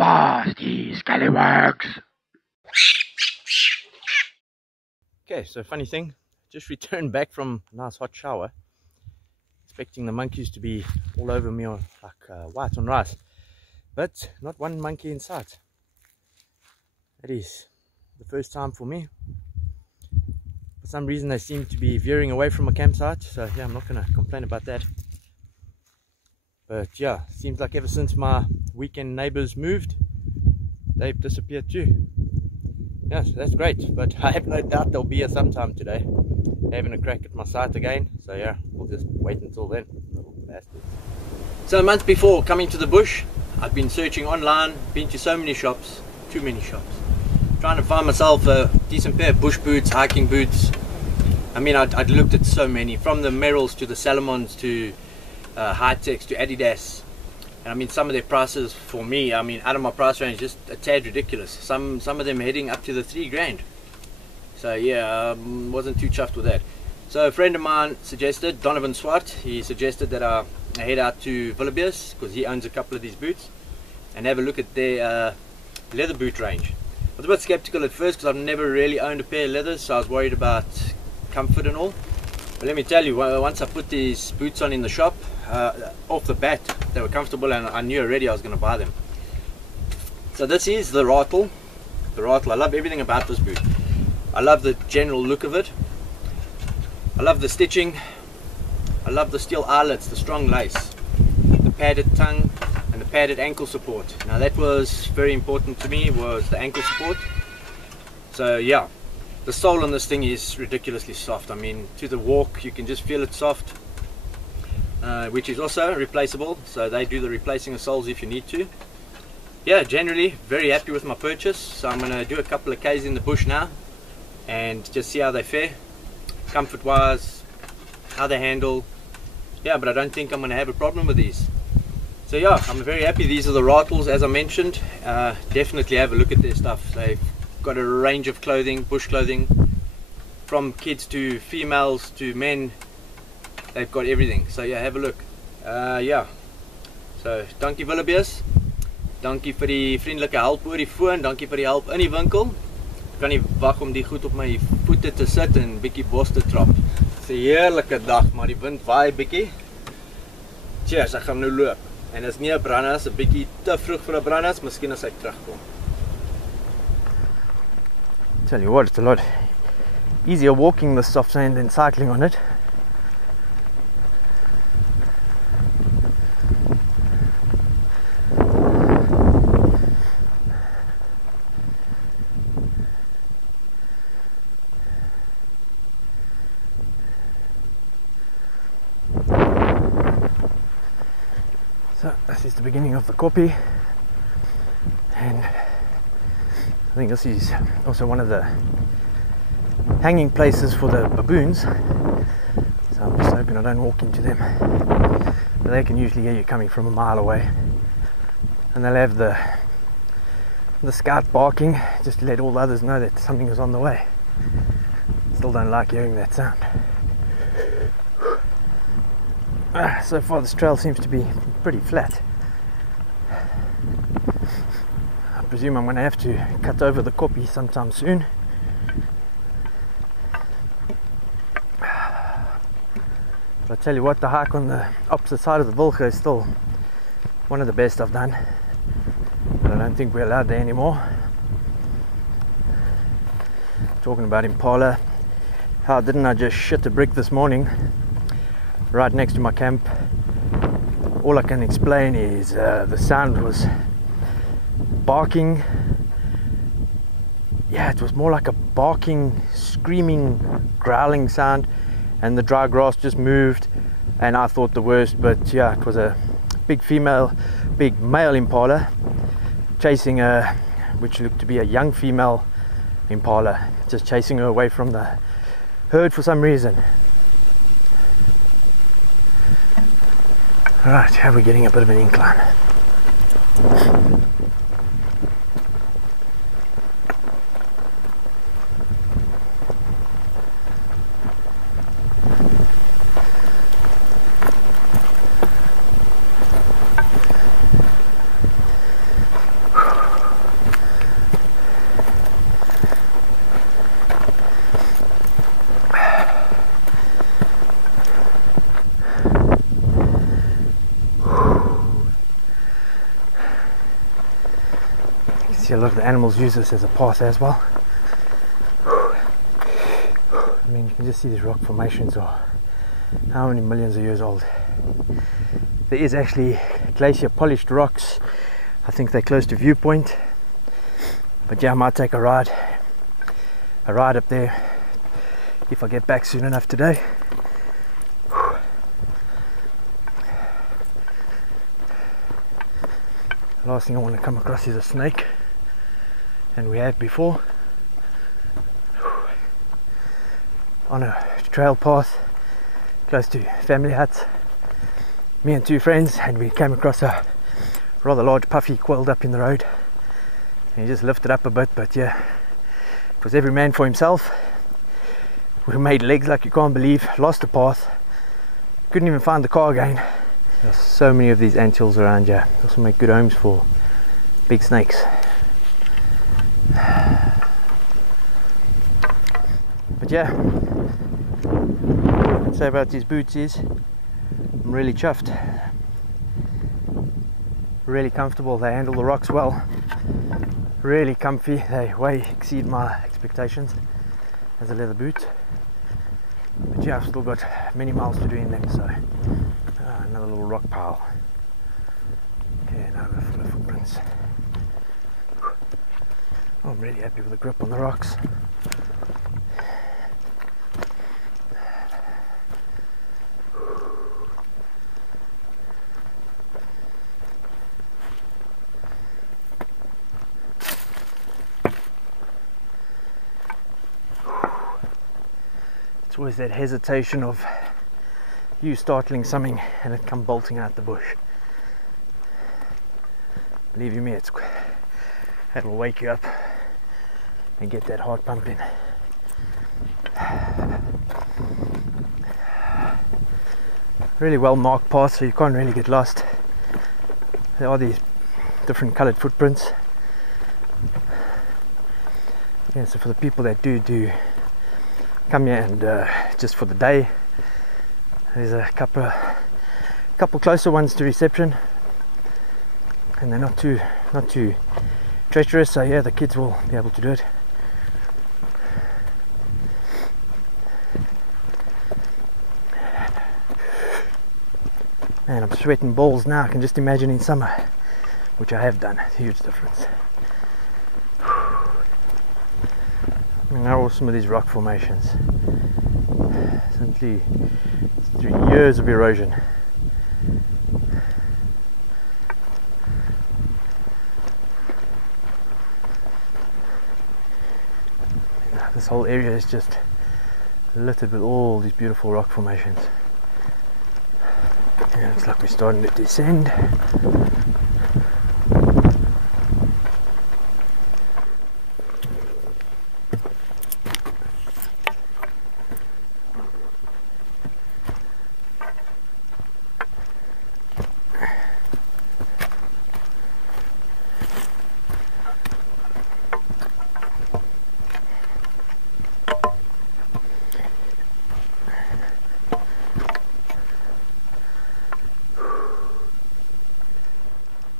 Avast, ye scallywags! Okay, so funny thing, just returned back from a nice hot shower, expecting the monkeys to be all over me like white on rice, but not one monkey in sight. It is the first time for me. For some reason they seem to be veering away from a campsite, so yeah, I'm not going to complain about that. But yeah, seems like ever since my weekend neighbors moved, they've disappeared too. Yeah, so that's great, but I have no doubt they'll be here sometime today, having a crack at my site again. So yeah, we'll just wait until then. Little bastards. So a month before coming to the bush, I'd been searching online, been to so many shops, too many shops, trying to find myself a decent pair of bush boots, hiking boots. I mean, I'd looked at so many, from the Merrells to the Salomons to High-Techs to Adidas. And I mean, some of their prices for me, I mean, out of my price range, just a tad ridiculous. Some of them heading up to the $3,000. So yeah, wasn't too chuffed with that. So a friend of mine suggested, Donovan Swart, he suggested that I head out to Wildebees, because he owns a couple of these boots, and have a look at their leather boot range. I was a bit skeptical at first because I've never really owned a pair of leathers, so I was worried about comfort and all. But let me tell you, once I put these boots on in the shop, off the bat they were comfortable, and I knew already I was going to buy them. So this is the Ratel. The Ratel, I love everything about this boot. I love the general look of it. I love the stitching. I love the steel eyelets, the strong lace, the padded tongue, and the padded ankle support. Now that was very important to me, was the ankle support. So yeah, the sole on this thing is ridiculously soft. I mean, to the walk you can just feel it soft, which is also replaceable, so they do the replacing of soles if you need to. Yeah, generally very happy with my purchase. So I'm going to do a couple of Ks in the bush now and just see how they fare, comfort wise, how they handle. Yeah, but I don't think I'm going to have a problem with these. So yeah, I'm very happy. These are the Ratels, as I mentioned. Definitely have a look at their stuff. They've got a range of clothing, bush clothing, from kids to females to men. They've got everything. So yeah, have a look. Yeah, so dankie Wildebees, dankie vir die vriendelike help oor die foon, dankie vir die help in die winkel. Ek kan nie wag om die goed op my voete te sit en bietjie bos te trap. Dis 'n heerlike dag, maar die wind waai bietjie. Cheers, ek gaan nou loop. En is nie 'n brandas, 'n bietjie te vroeg vir 'n brandas, miskien as ek terugkom. Tell you what, it's a lot easier walking the soft sand than cycling on it. So this is the beginning of the koppie, and I think this is also one of the hanging places for the baboons, so I'm just hoping I don't walk into them. But they can usually hear you coming from a mile away, and they'll have the scout barking just to let all the others know that something is on the way. Still don't like hearing that sound. So far this trail seems to be pretty flat. I presume I'm going to have to cut over the koppie sometime soon. But I tell you what, the hike on the opposite side of the Wilge is still one of the best I've done. But I don't think we're allowed there anymore. Talking about Impala, how didn't I just shit a brick this morning right next to my camp? All I can explain is the sound was barking. Yeah, it was more like a barking, screaming, growling sound, and the dry grass just moved, and I thought the worst. But yeah, it was a big male impala chasing which looked to be a young female impala, just chasing her away from the herd for some reason. Alright, how are we getting a bit of an incline? See, a lot of the animals use this as a path as well. I mean, you can just see these rock formations are how many millions of years old. There is actually glacier polished rocks. I think they're close to Viewpoint. But yeah, I might take a ride up there if I get back soon enough today. The last thing I want to come across is a snake, and we have before. On a trail path close to family huts, me and two friends, and we came across a rather large puffy coiled up in the road, and he just lifted up a bit, but yeah, it was every man for himself. We made legs like you can't believe, lost the path, couldn't even find the car again. There's so many of these anthills around here. They also make good homes for big snakes. But yeah, what I'd say about these boots is I'm really chuffed. Really comfortable, they handle the rocks well. Really comfy, they way exceed my expectations as a leather boot. But yeah, I've still got many miles to do in them, so another little rock pile. Okay, now I've got full of footprints. Oh, I'm really happy with the grip on the rocks. It's always that hesitation of you startling something and it come bolting out the bush. Believe you me, it'll wake you up and get that heart pumping. Really well marked paths, so you can't really get lost. There are these different coloured footprints. Yeah, so for the people that do come here and just for the day, there's a couple closer ones to reception, and they're not too treacherous, so yeah, the kids will be able to do it. And I'm sweating balls now. I can just imagine in summer, which I have done. It's a huge difference. I mean, how are some of these rock formations? Simply through years of erosion. This whole area is just littered with all these beautiful rock formations. Yeah, looks like we're starting to descend.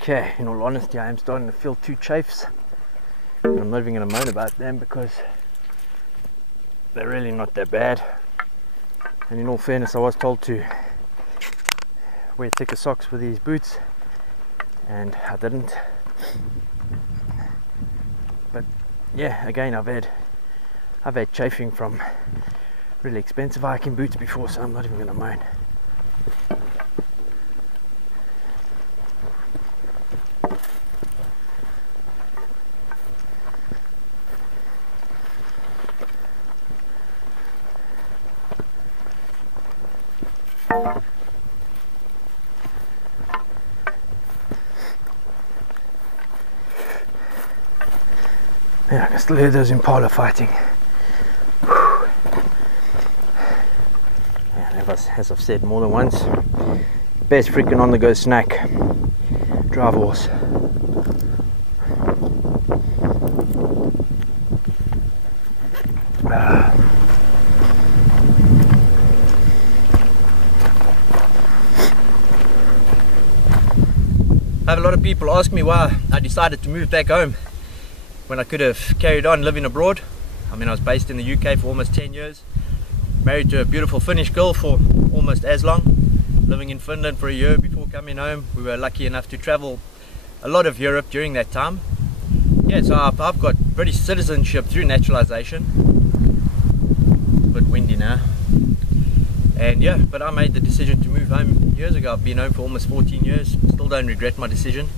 Okay, in all honesty, I am starting to feel two chafes, and I'm not even going to moan about them because they're really not that bad. And in all fairness, I was told to wear thicker socks with these boots, and I didn't. But yeah, again, I've had chafing from really expensive hiking boots before, so I'm not even going to moan. Yeah, I can still hear those impala fighting. Yeah, as I've said more than once, best freaking on the go snack, drive horse. I have a lot of people ask me why I decided to move back home when I could have carried on living abroad. I mean, I was based in the UK for almost 10 years, married to a beautiful Finnish girl for almost as long, living in Finland for a year before coming home. We were lucky enough to travel a lot of Europe during that time. Yeah, so I've got British citizenship through naturalization. A bit windy now. And yeah, but I made the decision to move home years ago. I've been home for almost 14 years. Still don't regret my decision.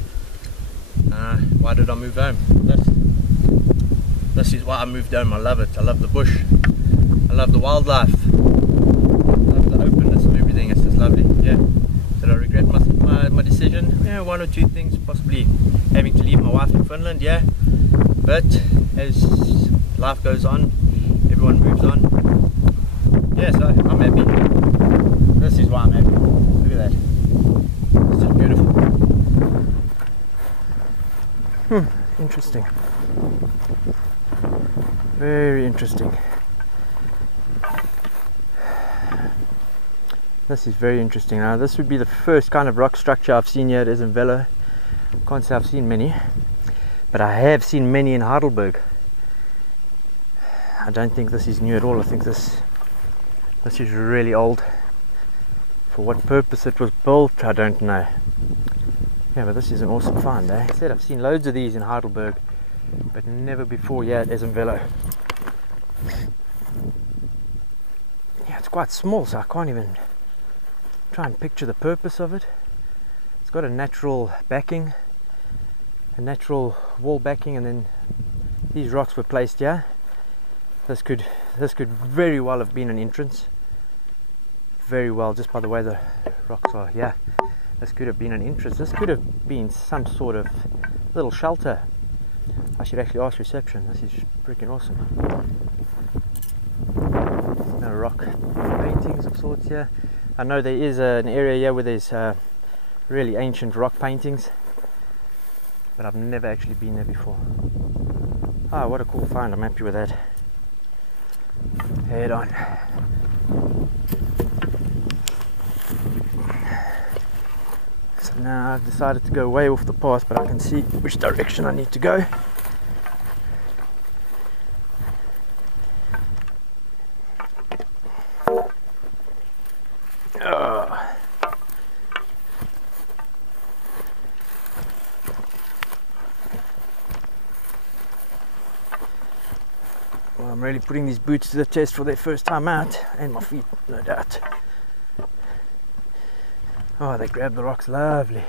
Why did I move home? This is why I moved home. I love it. I love the bush. I love the wildlife. I love the openness of everything. It's just lovely. Yeah. Did I regret my decision? Yeah, one or two things. Possibly having to leave my wife in Finland. Yeah. But as life goes on, everyone moves on. Yeah, so I'm happy. This is why I'm happy. Look at that. It's just beautiful. Interesting. Very interesting. This is very interesting. Now this would be the first kind of rock structure I've seen here at Ezemvelo. Can't say I've seen many, but I have seen many in Heidelberg. I don't think this is new at all. I think this is really old. For what purpose it was built, I don't know. Yeah, but this is an awesome find, eh? I said I've seen loads of these in Heidelberg, but never before here at Ezemvelo. Yeah, it's quite small, so I can't even try and picture the purpose of it. It's got a natural backing, a natural wall backing, and then these rocks were placed here. This could very well have been an entrance. Very well, just by the way the rocks are. Yeah, this could have been an entrance. This could have been some sort of little shelter. I should actually ask reception. This is freaking awesome. No rock paintings of sorts here. I know there is an area here where there's really ancient rock paintings, but I've never actually been there before. Ah, what a cool find. I'm happy with that. Head on. So now I've decided to go way off the path, but I can see which direction I need to go. Well, I'm really putting these boots to the test for their first time out, and my feet, no doubt. Oh, they grab the rocks lovely.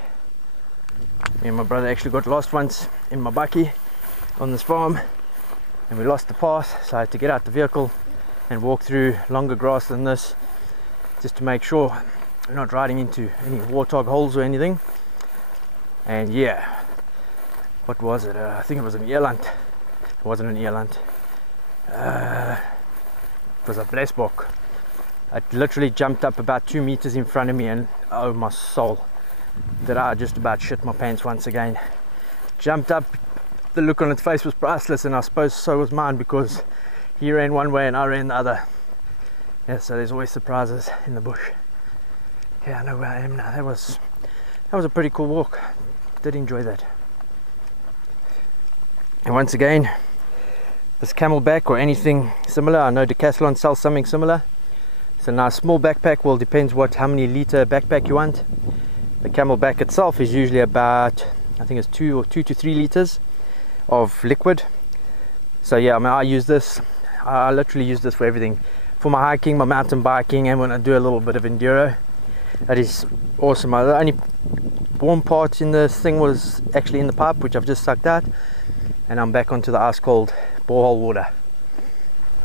Me and my brother actually got lost once in my bakkie on this farm, and we lost the path, so I had to get out the vehicle and walk through longer grass than this, just to make sure we're not riding into any warthog holes or anything. And yeah, what was it? I think it was an eland. It wasn't an eland. It was a blesbok. It literally jumped up about 2 meters in front of me, and oh my soul, did I just about shit my pants once again. Jumped up, the look on its face was priceless, and I suppose so was mine, because he ran one way and I ran the other. Yeah, so there's always surprises in the bush. Yeah, I know where I am now. That was a pretty cool walk. Did enjoy that. And once again, this camelback or anything similar, I know Decathlon sells something similar. So now a small backpack, well, depends how many liter backpack you want. The camelback itself is usually about, I think it's 2 to 3 liters of liquid. So yeah, I mean, I use this. I literally use this for everything, for my hiking, my mountain biking, and when I do a little bit of enduro. That is awesome. The only warm part in this thing was actually in the pipe, which I've just sucked out, and I'm back onto the ice cold borehole water.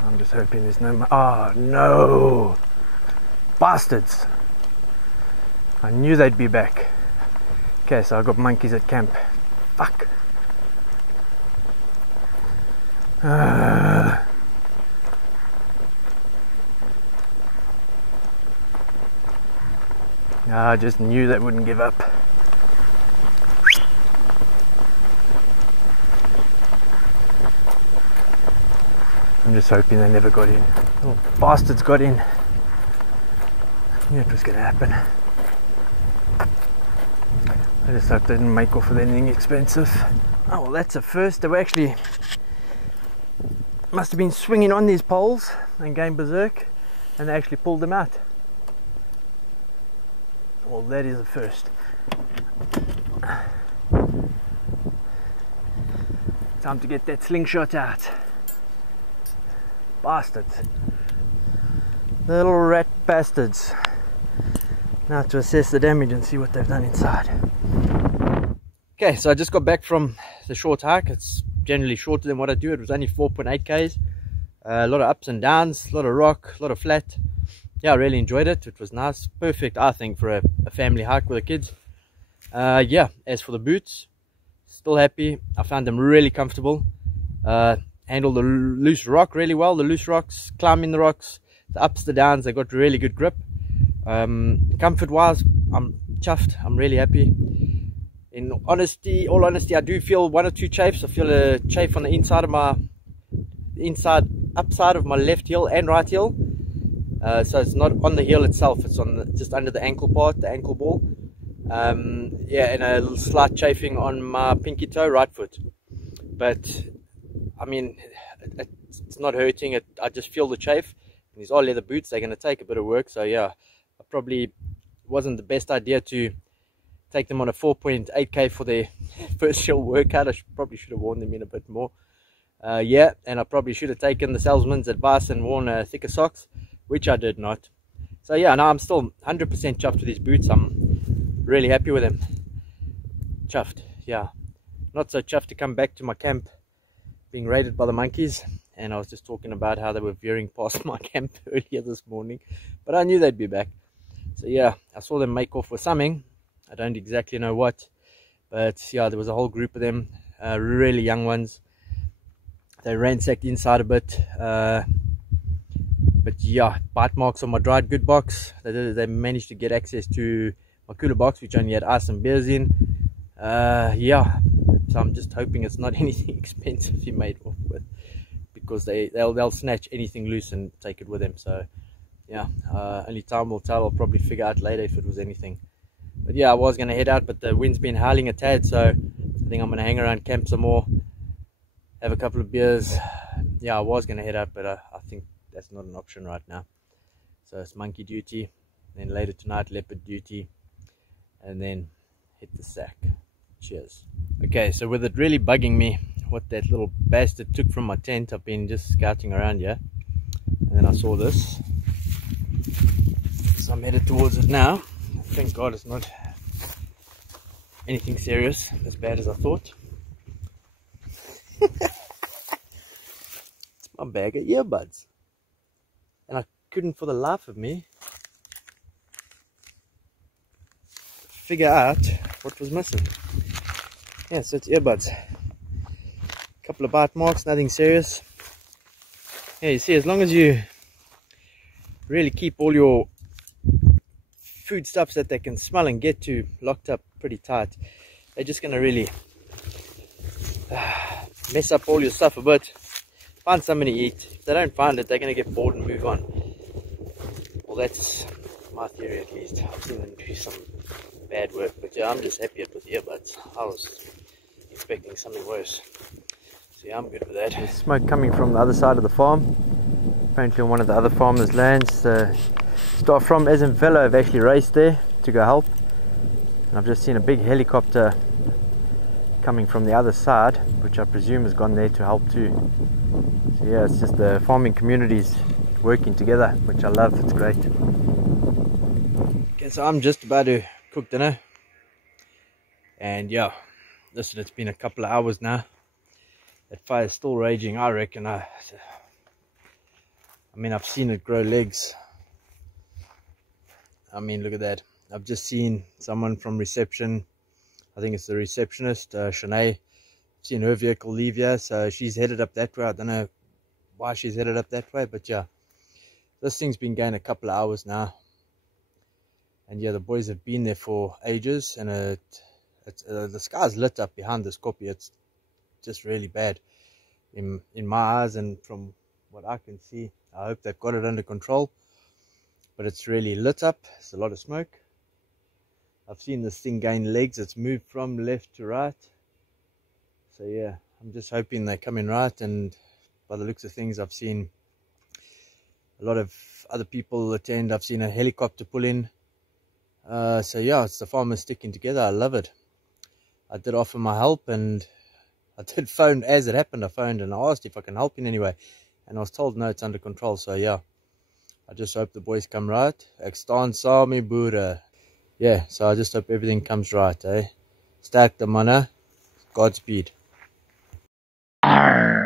I'm just hoping there's no... Oh no! Bastards! I knew they'd be back. Okay, so I got monkeys at camp. Fuck! I just knew they wouldn't give up. I'm just hoping they never got in. Little bastards got in. I knew it was going to happen. I just hope they didn't make off with anything expensive. Oh, well, that's a first. They were actually must have been swinging on these poles and going berserk, and they actually pulled them out. Well, that is a first. Time to get that slingshot out. Bastards. Little rat bastards. Now to assess the damage and see what they've done inside. Okay, so I just got back from the short hike. It's generally shorter than what I do. It was only 4.8 k's. A lot of ups and downs, a lot of rock, a lot of flat. Yeah, I really enjoyed it. It was nice. Perfect, I think, for a family hike with the kids. Yeah, as for the boots, still happy. I found them really comfortable. Handled the loose rock really well. The loose rocks, climbing the rocks, the ups, the downs, they got really good grip. Comfort wise, I'm chuffed. I'm really happy. In honesty, all honesty, I do feel one or two chafes. I feel a chafe on the inside of my upside of my left heel and right heel. So it's not on the heel itself, it's on just under the ankle part, the ankle ball. Yeah, and a little slight chafing on my pinky toe, right foot. But I mean, it's not hurting. I just feel the chafe. And these are leather boots, they're going to take a bit of work. So yeah, I probably wasn't the best idea to take them on a 4.8k for their first hill workout. Probably should have worn them in a bit more. Yeah, and I probably should have taken the salesman's advice and worn thicker socks, which I did not. So yeah, now I'm still 100% chuffed with these boots. I'm really happy with them. Chuffed, yeah. Not so chuffed to come back to my camp being raided by the monkeys. And I was just talking about how they were veering past my camp earlier this morning, but I knew they'd be back. So yeah, I saw them make off with something. I don't exactly know what, but yeah, there was a whole group of them, really young ones. They ransacked inside a bit, but yeah, bite marks on my dried good box. They managed to get access to my cooler box, which only had ice and beers in. Yeah, so I'm just hoping it's not anything expensive he made off with, because they'll snatch anything loose and take it with them. So yeah, only time will tell. I'll probably figure out later if it was anything. But yeah, I was going to head out, but the wind's been howling a tad, so I think I'm going to hang around camp some more, have a couple of beers. Yeah, I was going to head out, but I think that's not an option right now. So it's monkey duty, then later tonight leopard duty, and then hit the sack. Cheers. Okay, so with it really bugging me what that little bastard took from my tent, I've been just scouting around here, and then I saw this, so I'm headed towards it now. Thank God it's not anything serious, as bad as I thought. It's my bag of earbuds, and I couldn't for the life of me figure out what was missing. Yeah, so it's earbuds. Couple of bite marks, nothing serious. Yeah, you see, as long as you really keep all your foodstuffs that they can smell and get to locked up pretty tight, they're just going to really mess up all your stuff a bit. Find something to eat. If they don't find it, they're going to get bored and move on. Well, that's my theory at least. I've seen them do some bad work, but yeah, I'm just happy with the earbuds. I was expecting something worse. So yeah, I'm good with that. There's smoke coming from the other side of the farm. Apparently on one of the other farmers' lands. The staff from Ezemvelo have actually raced there to go help. And I've just seen a big helicopter coming from the other side, which I presume has gone there to help too. So yeah, it's just the farming communities working together, which I love. It's great. Okay, so I'm just about to cook dinner, and yeah, listen, it's been a couple of hours now. That fire's still raging. I reckon I mean, I've seen it grow legs. I mean, look at that. I've just seen someone from reception, I think it's the receptionist, Shanae. I've seen her vehicle leave here, so she's headed up that way. I don't know why she's headed up that way, but yeah, this thing's been going a couple of hours now. And yeah, the boys have been there for ages, and the sky's lit up behind this copy. It's just really bad in my eyes, and from what I can see. I hope they've got it under control, but it's really lit up. There's a lot of smoke. I've seen this thing gain legs. It's moved from left to right. So yeah, I'm just hoping they come in right, and by the looks of things, I've seen a lot of other people attend. I've seen a helicopter pull in. So yeah, it's the farmers sticking together. I love it. I did offer my help, and I did phone as it happened. I phoned and I asked if I can help in any way, and I was told no, it's under control. So yeah, I just hope the boys come right. Ek staan saam met boere. Yeah, so I just hope everything comes right, eh? Sterkte manne. Godspeed. Arr.